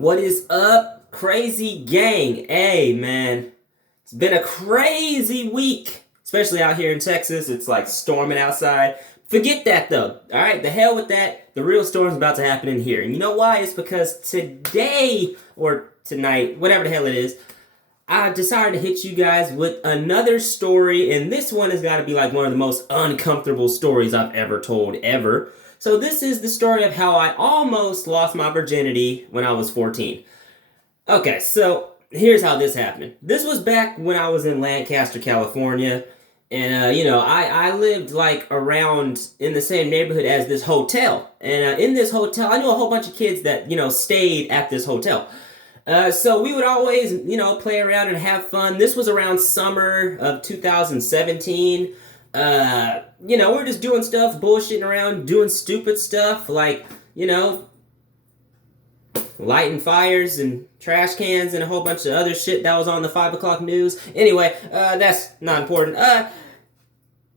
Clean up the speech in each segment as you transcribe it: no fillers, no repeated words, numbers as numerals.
What is up, crazy gang? Hey, man, it's been a crazy week, especially out here in Texas. It's like storming outside. Forget that though, alright? The hell with that. The real storm's about to happen in here. And you know why? It's because today, or tonight, whatever the hell it is, I decided to hit you guys with another story, and this one has got to be like one of the most uncomfortable stories I've ever told, ever. So this is the story of how I almost lost my virginity when I was 14. Okay, so here's how this happened. This was back when I was in Lancaster, California, and I lived like around in the same neighborhood as this hotel. And in this hotel, I knew a whole bunch of kids that, stayed at this hotel. So we would always, play around and have fun. This was around summer of 2017. We're just doing stuff, bullshitting around, doing stupid stuff, like, lighting fires and trash cans and a whole bunch of other shit that was on the 5 o'clock news. Anyway, that's not important.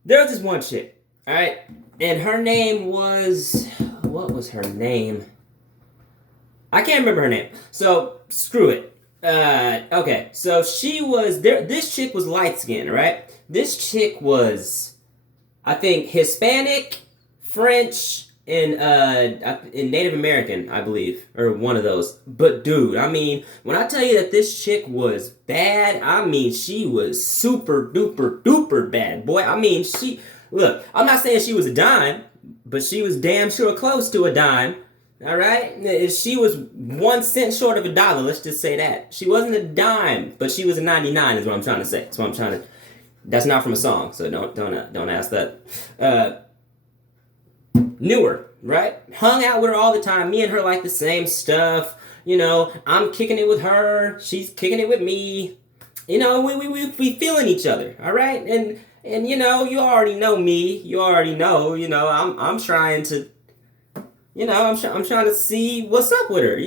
There was this one chick, alright? And her name was... What was her name? I can't remember her name. So, screw it. Okay, so she was... This chick was light-skinned, right? This chick was, I think, Hispanic, French, and Native American, I believe. Or one of those. But, dude, I mean, when I tell you that this chick was bad, I mean, she was super-duper-duper bad. Boy, I mean, she... Look, I'm not saying she was a dime, but she was damn sure close to a dime. Alright? She was 1 cent short of $1, let's just say that. She wasn't a dime, but she was a 99 is what I'm trying to say. That's what I'm trying to... That's not from a song, so don't ask that. Knew her, right? Hung out with her all the time. Me and her like the same stuff. I'm kicking it with her. She's kicking it with me. We feeling each other, alright? And you already know me. You already know, I'm trying to... I'm trying to see what's up with her.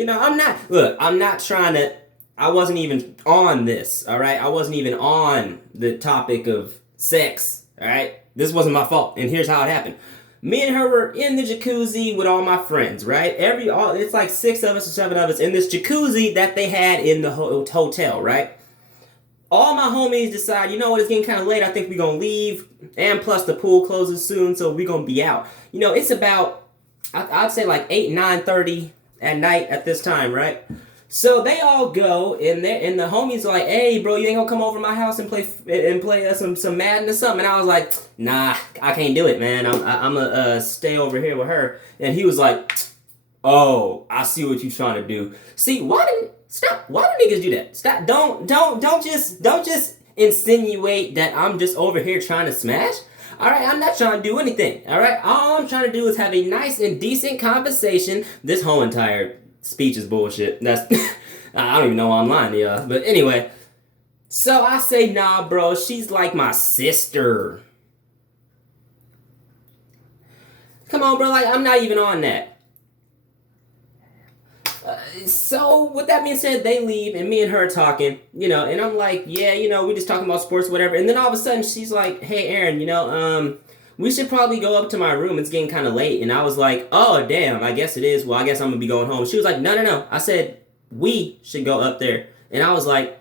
I'm not trying to... I wasn't even on this, alright? I wasn't even on the topic of sex, alright? This wasn't my fault, and here's how it happened. Me and her were in the jacuzzi with all my friends, right? It's like 6 of us or 7 of us in this jacuzzi that they had in the hotel, right? All my homies decide, it's getting kind of late, I think we're going to leave, and plus the pool closes soon, so we're going to be out. It's about, I'd say like 8-9:30 at night at this time, right? So they all go, and the homies are like, "Hey, bro, you ain't gonna come over to my house and play some Madden or something?" And I was like, "Nah, I can't do it, man. I'm gonna stay over here with her." And he was like, "Oh, I see what you trying to do. See, why do niggas do that? Stop! Don't just insinuate that I'm just over here trying to smash. All right, I'm not trying to do anything. All right, all I'm trying to do is have a nice and decent conversation. This whole entire speech is bullshit. That's I don't even know online, yeah. But anyway, so I say, nah, bro, she's like my sister. Come on, bro, like I'm not even on that. So with that being said, they leave and me and her are talking, and I'm like, yeah, we just talking about sports, whatever. And then all of a sudden she's like, hey, Aaron, we should probably go up to my room. It's getting kind of late. And I was like, oh, damn, I guess it is. Well, I guess I'm going to be going home. She was like, no. I said, we should go up there. And I was like,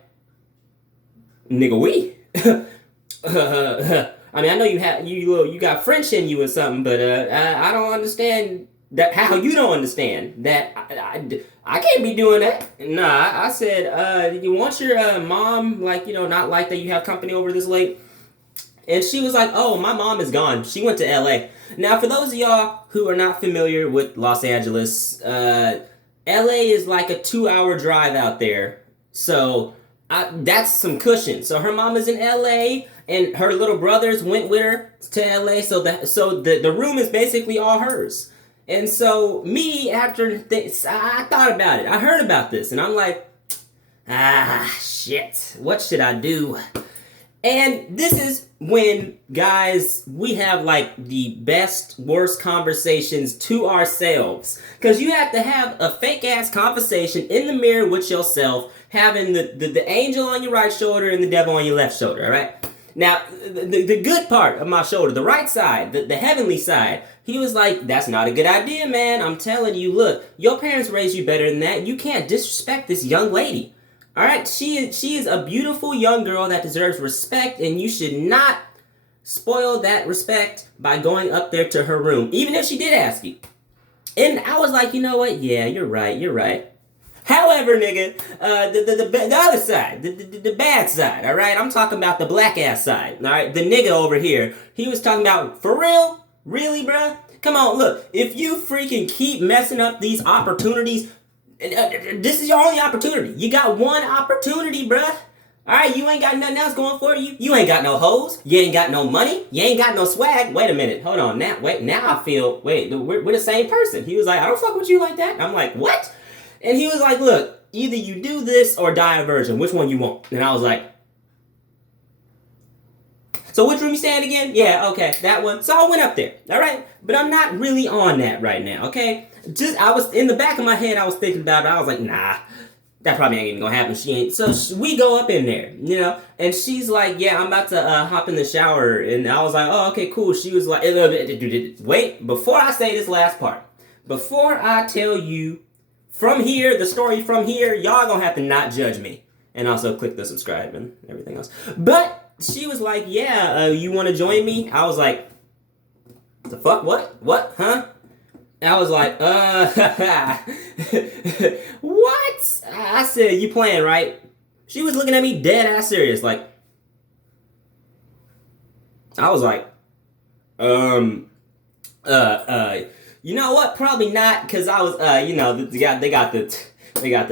nigga, we? I mean, I know you got French in you or something, but I don't understand that. How you don't understand that I can't be doing that. Nah, I said, you want your mom, not like that you have company over this late? And she was like, oh, my mom is gone. She went to L.A. Now, for those of y'all who are not familiar with Los Angeles, L.A. is like a 2-hour drive out there. So, that's some cushion. So, her mom is in L.A., and her little brothers went with her to L.A., so the room is basically all hers. And so, me, after I thought about it. I heard about this, and I'm like, shit, what should I do? And this is when, guys, we have like the best, worst conversations to ourselves. Because you have to have a fake-ass conversation in the mirror with yourself, having the angel on your right shoulder and the devil on your left shoulder, alright? Now, the good part of my shoulder, the right side, the heavenly side, he was like, that's not a good idea, man. I'm telling you, look, your parents raised you better than that. You can't disrespect this young lady. All right? She is a beautiful young girl that deserves respect, and you should not spoil that respect by going up there to her room, even if she did ask you. And I was like, you know what? Yeah, you're right. However, nigga, the other side, the bad side, all right? I'm talking about the black ass side, all right? The nigga over here, he was talking about, for real? Really, bruh? Come on, look, if you freaking keep messing up these opportunities, this is your only opportunity. You got one opportunity, bruh. All right, you ain't got nothing else going for you. You ain't got no hoes. You ain't got no money. You ain't got no swag. Wait a minute. Hold on. Now I feel, we're the same person. He was like, I don't fuck with you like that. I'm like, what? And he was like, look, either you do this or die a virgin. Which one you want? And I was like, so which room you staying again? Yeah, okay, that one. So I went up there, all right? But I'm not really on that right now, okay? I was, in the back of my head, I was thinking about it. I was like, nah, that probably ain't even gonna happen. She ain't. So we go up in there, you know? And she's like, yeah, I'm about to hop in the shower. And I was like, oh, okay, cool. She was like, wait, before I say this last part, before I tell you from here, the story from here, y'all gonna have to not judge me. And also click the subscribe and everything else. But she was like, yeah, you want to join me? I was like, the fuck? What? Huh? I was like, what? I said, you playing, right? She was looking at me dead ass serious, like, I was like, you know what? Probably not, because I was, they got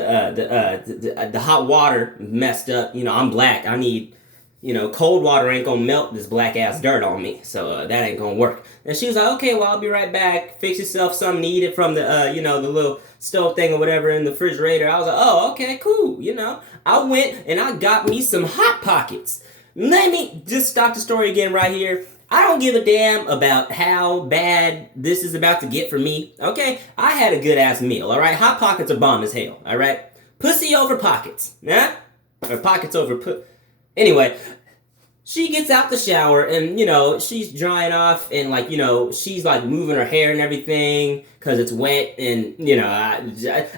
the hot water messed up. You know, I'm black. I need, cold water ain't gonna melt this black ass dirt on me. So that ain't gonna work. And she was like, okay, well, I'll be right back. Fix yourself something to eat it from the, the little stove thing or whatever in the refrigerator. I was like, oh, okay, cool. I went and I got me some Hot Pockets. Let me just stop the story again right here. I don't give a damn about how bad this is about to get for me, okay? I had a good-ass meal, all right? Hot Pockets are bomb as hell, all right? Pussy over pockets, yeah? Or pockets over Anyway, she gets out the shower, and, she's drying off, and, she's, moving her hair and everything, because it's wet, and, I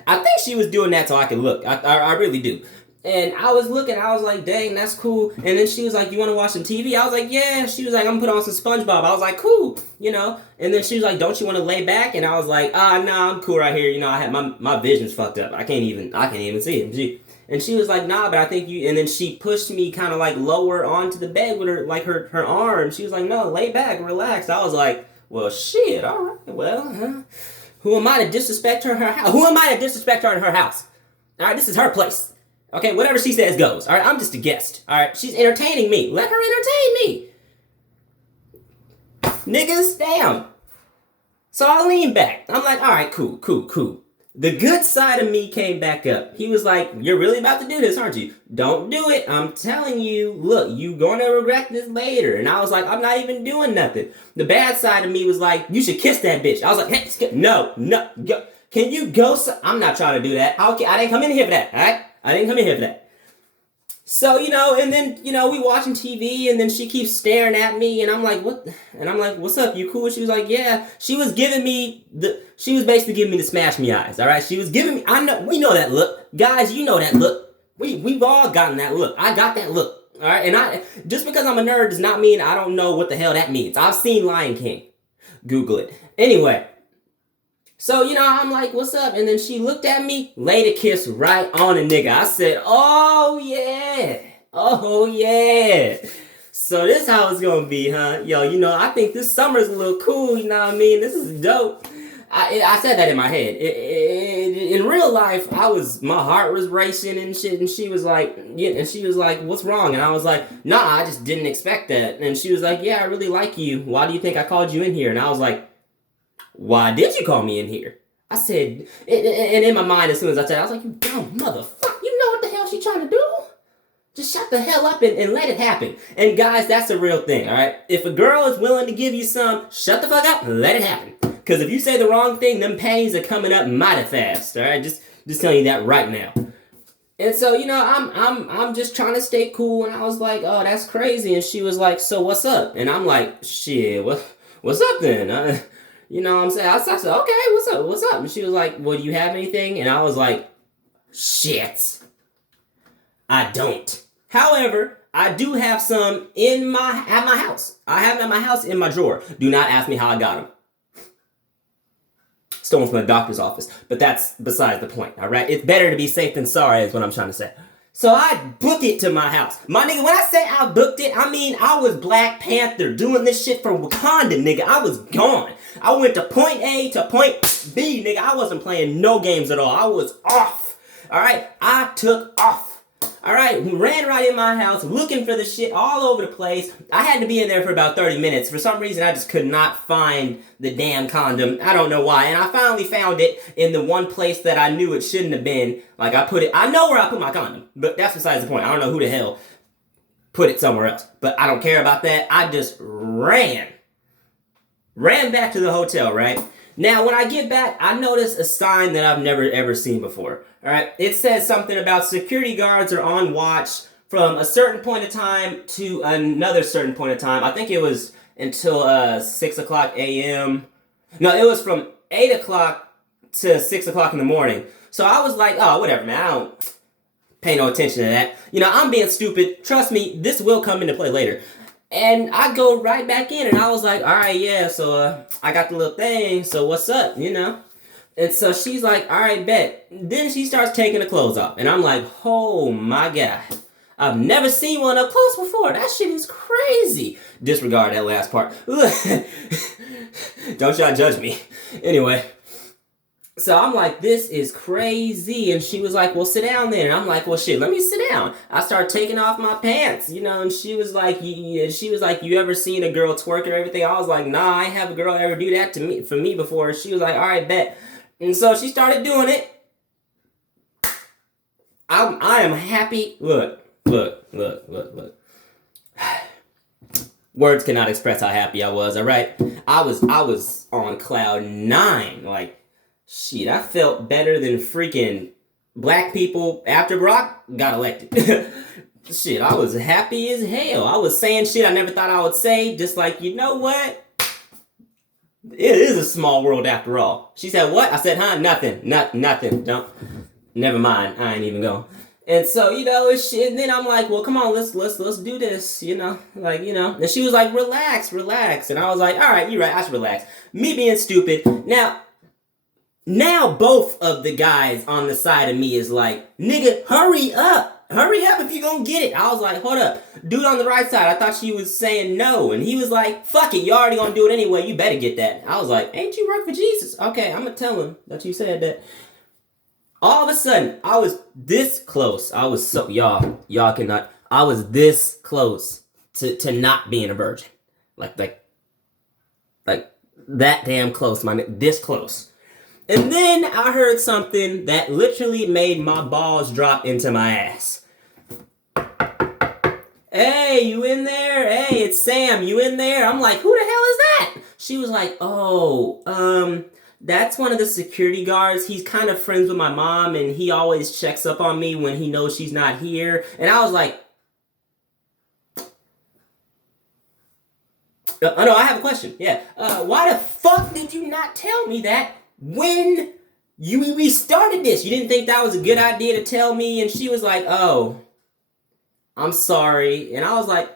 think she was doing that so I could look. I really do. And I was looking, I was like, dang, that's cool. And then she was like, you want to watch some TV? I was like, yeah. She was like, I'm going to put on some SpongeBob. I was like, cool, And then she was like, don't you want to lay back? And I was like, nah, I'm cool right here. I had my vision's fucked up. I can't even see it. And she was like, nah, but I think you... And then she pushed me kind of lower onto the bed with her arm. She was like, no, lay back, relax. I was like, well, shit, all right, well, who am I to disrespect her in her house? Who am I to disrespect her in her house? All right, this is her place. Okay, whatever she says goes. All right, I'm just a guest. All right, she's entertaining me. Let her entertain me. Niggas, damn. So I leaned back. I'm like, all right, cool. The good side of me came back up. He was like, you're really about to do this, aren't you? Don't do it. I'm telling you, look, you're going to regret this later. And I was like, I'm not even doing nothing. The bad side of me was like, you should kiss that bitch. I was like, hey, no, go. Can you go? I'm not trying to do that. I didn't come in here for that, all right? I didn't come in here for that. So, and then, we watching TV, and then she keeps staring at me, and I'm like, what? And I'm like, what's up, you cool? She was like, yeah. She was basically giving me the smash me eyes, all right? She was giving me, we know that look. Guys, you know that look. We've all gotten that look. I got that look, all right? And just because I'm a nerd does not mean I don't know what the hell that means. I've seen Lion King. Google it. Anyway. So, I'm like, what's up? And then she looked at me, laid a kiss right on a nigga. I said, oh, yeah. So this how it's going to be, huh? Yo, I think this summer's a little cool, you know what I mean? This is dope. I said that in my head. In real life, my heart was racing and shit, and she was like, what's wrong? And I was like, nah, I just didn't expect that. And she was like, yeah, I really like you. Why do you think I called you in here? And I was like, why did you call me in here? I said, and in my mind, as soon as I said, I was like, you dumb motherfucker, you know what the hell she trying to do? Just shut the hell up and let it happen. And guys, that's the real thing, all right? If a girl is willing to give you some, shut the fuck up and let it happen. Because if you say the wrong thing, them panties are coming up mighty fast, all right? Just telling you that right now. And so, I'm just trying to stay cool, and I was like, "Oh, that's crazy." And she was like, "So what's up?" And I'm like, "Shit, what's up then?" You know what I'm saying? I said, "Okay, what's up? What's up?" And she was like, "Well, do you have anything?" And I was like, "Shit, I don't." However, I do have some at my house. I have them at my house in my drawer. Do not ask me how I got them. Stolen from the doctor's office. But that's besides the point, all right? It's better to be safe than sorry is what I'm trying to say. So I booked it to my house. My nigga, when I say I booked it, I mean I was Black Panther doing this shit for Wakanda, nigga. I was gone. I went to point A to point B, nigga. I wasn't playing no games at all. I was off. All right? I took off. All right, ran right in my house, looking for the shit all over the place. I had to be in there for about 30 minutes. For some reason, I just could not find the damn condom. I don't know why. And I finally found it in the one place that I knew it shouldn't have been. Like, I know where I put my condom, but that's besides the point. I don't know who the hell put it somewhere else. But I don't care about that. I just ran back to the hotel, right? Now, when I get back, I notice a sign that I've never ever seen before. All right, it says something about security guards are on watch from a certain point of time to another certain point of time. I think it was until 6 o'clock a.m. No, it was from 8 o'clock to 6 o'clock in the morning. So I was like, oh, whatever, man. I don't pay no attention to that. I'm being stupid. Trust me, this will come into play later. And I go right back in, and I was like, all right, yeah, so I got the little thing, so what's up, And so she's like, all right, bet. Then she starts taking the clothes off, and I'm like, oh my God. I've never seen one up close before. That shit is crazy. Disregard that last part. Don't y'all judge me. Anyway. So I'm like, this is crazy. And she was like, well, sit down then. And I'm like, well, shit, let me sit down. I started taking off my pants, and she was like, you ever seen a girl twerk or everything? I was like, nah, I ain't have a girl ever do that for me before. She was like, all right, bet. And so she started doing it. I am happy. Look. Words cannot express how happy I was, all right? I was on cloud 9, like, shit, I felt better than freaking black people after Barack got elected. Shit, I was happy as hell. I was saying shit I never thought I would say, just like, you know what? It is a small world after all. She said, what? I said, huh? Nothing. Nothing. Don't. Never mind. I ain't even going. And so, it's shit. And then I'm like, well, come on, let's do this, And she was like, relax. And I was like, all right, you're right. I should relax. Me being stupid. Now both of the guys on the side of me is like, nigga, hurry up if you gonna get it. I was like, hold up. Dude on the right side, I thought she was saying no. And he was like, fuck it, you already gonna do it anyway, you better get that. I was like, ain't you work for Jesus? Okay, I'm gonna tell him that you said that. All of a sudden, I was this close. I was so, y'all cannot, I was this close to not being a virgin. Like that damn close, this close. And then I heard something that literally made my balls drop into my ass. Hey, you in there? Hey, it's Sam. You in there? I'm like, who the hell is that? She was like, that's one of the security guards. He's kind of friends with my mom, and he always checks up on me when he knows she's not here. And I was like, no, I have a question. Yeah. Why the fuck did you not tell me that when we started this? You didn't think that was a good idea to tell me? And she was like, oh, I'm sorry. And I was like,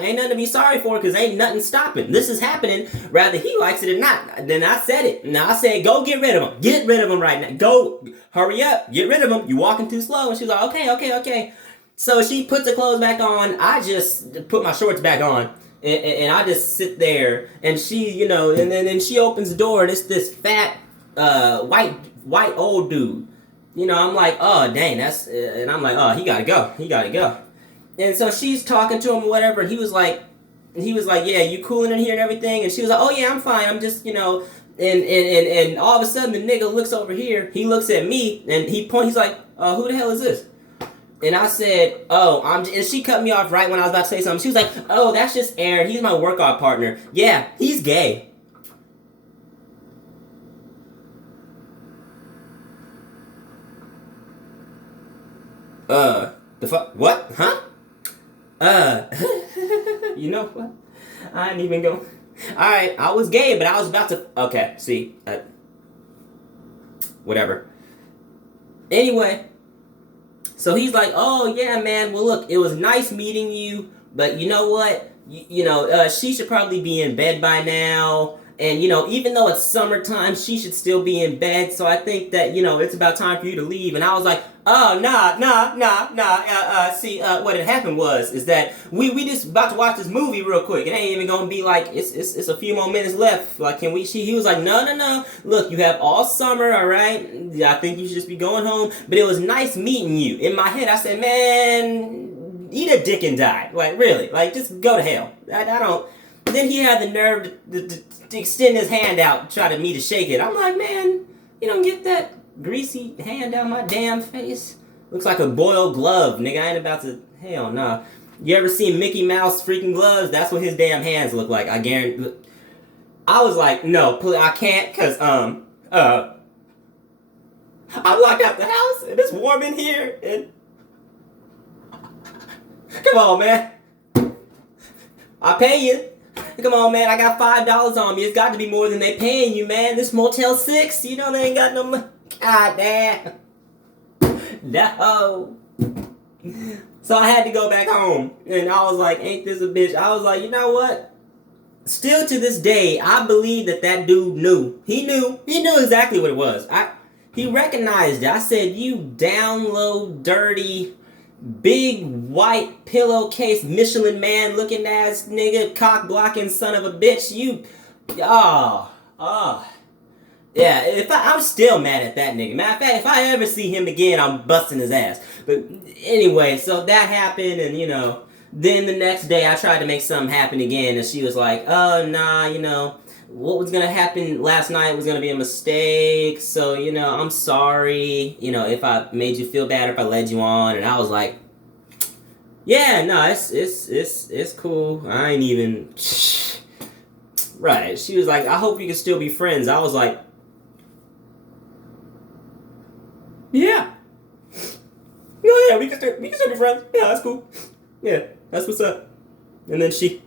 ain't nothing to be sorry for, because ain't nothing stopping. This is happening whether he likes it or not. Then I said it. Now I said, go get rid of him. Get rid of him right now. Go, hurry up. Get rid of him. You walking too slow. And she was like, okay. So she puts her clothes back on. I just put my shorts back on. And I just sit there. And she, and then she opens the door. And it's this fat, white old dude. I'm like, oh, dang, that's... and I'm like, oh, he gotta go. And so she's talking to him or whatever. And he was like, yeah, you cooling in here and everything? And she was like, oh, yeah, I'm fine. I'm just, And all of a sudden, the nigga looks over here. He looks at me. And he's like, who the hell is this? And I said, and she cut me off right when I was about to say something. She was like, oh, that's just Aaron. He's my workout partner. Yeah, he's gay. The fuck? What? Huh? You know what? I ain't even go. Alright, I was gay, but I was about to. Okay, see. Whatever. Anyway, so he's like, oh, yeah, man, well, look, it was nice meeting you, but you know what? She should probably be in bed by now. And, even though it's summertime, she should still be in bed. So I think that, it's about time for you to leave. And I was like, oh, nah. What had happened is that we just about to watch this movie real quick. It ain't even gonna be like, it's a few more minutes left. Like, he was like, no. Look, you have all summer, all right? I think you should just be going home. But it was nice meeting you. In my head, I said, man, eat a dick and die. Like, really. Like, just go to hell. I don't... Then he had the nerve to extend his hand out and try to me to shake it. I'm like, man, you don't get that greasy hand down my damn face. Looks like a boiled glove, nigga. I ain't about to... Hell nah. You ever seen Mickey Mouse freaking gloves? That's what his damn hands look like. I guarantee... I was like, no, please, I can't, because, I locked out the house, and it's warm in here, and... Come on, man. I pay you. Come on, man, I got $5 on me. It's got to be more than they paying you, man. This Motel 6, they ain't got no money. God damn. No. So I had to go back home. And I was like, ain't this a bitch? I was like, you know what? Still to this day, I believe that dude knew. He knew exactly what it was. He recognized it. I said, you down low, dirty... big white pillowcase Michelin man looking ass nigga, cock blocking son of a bitch. Yeah, I'm still mad at that nigga. Matter of fact, if I ever see him again, I'm busting his ass. But anyway, so that happened, and then the next day I tried to make something happen again, and she was like, oh, nah, what was gonna happen last night was gonna be a mistake, so, I'm sorry, if I made you feel bad or if I led you on, and I was like, yeah, no, it's cool, I ain't even, right, she was like, I hope you can still be friends, I was like, yeah, yeah, we can still be friends, yeah, that's cool, yeah, that's what's up, and then she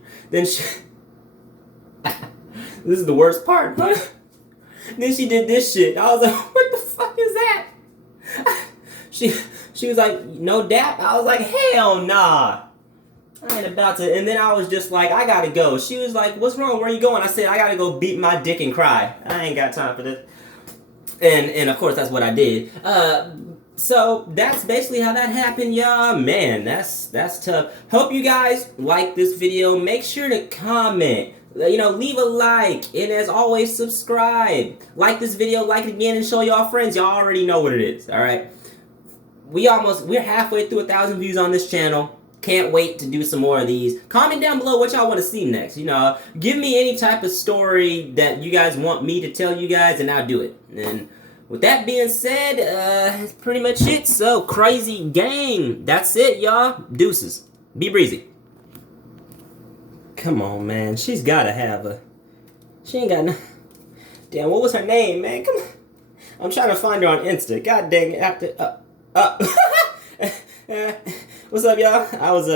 this is the worst part. Then she did this shit. I was like, what the fuck is that? She was like, no dap? I was like, hell nah. I ain't about to. And then I was just like, I gotta go. She was like, what's wrong? Where are you going? I said, I gotta go beat my dick and cry. I ain't got time for this. And of course, that's what I did. So that's basically how that happened, y'all. Man, that's tough. Hope you guys like this video. Make sure to comment. Leave a like, and as always, subscribe. Like this video, like it again, and show y'all friends. Y'all already know what it is, alright? We're halfway through 1,000 views on this channel. Can't wait to do some more of these. Comment down below what y'all want to see next. Give me any type of story that you guys want me to tell you guys, and I'll do it. And with that being said, that's pretty much it. So, crazy gang. That's it, y'all. Deuces. Be breezy. Come on, man. She's gotta have she ain't got no... Damn, what was her name, man? Come on. I'm trying to find her on Insta. God dang it. What's up, y'all? I was,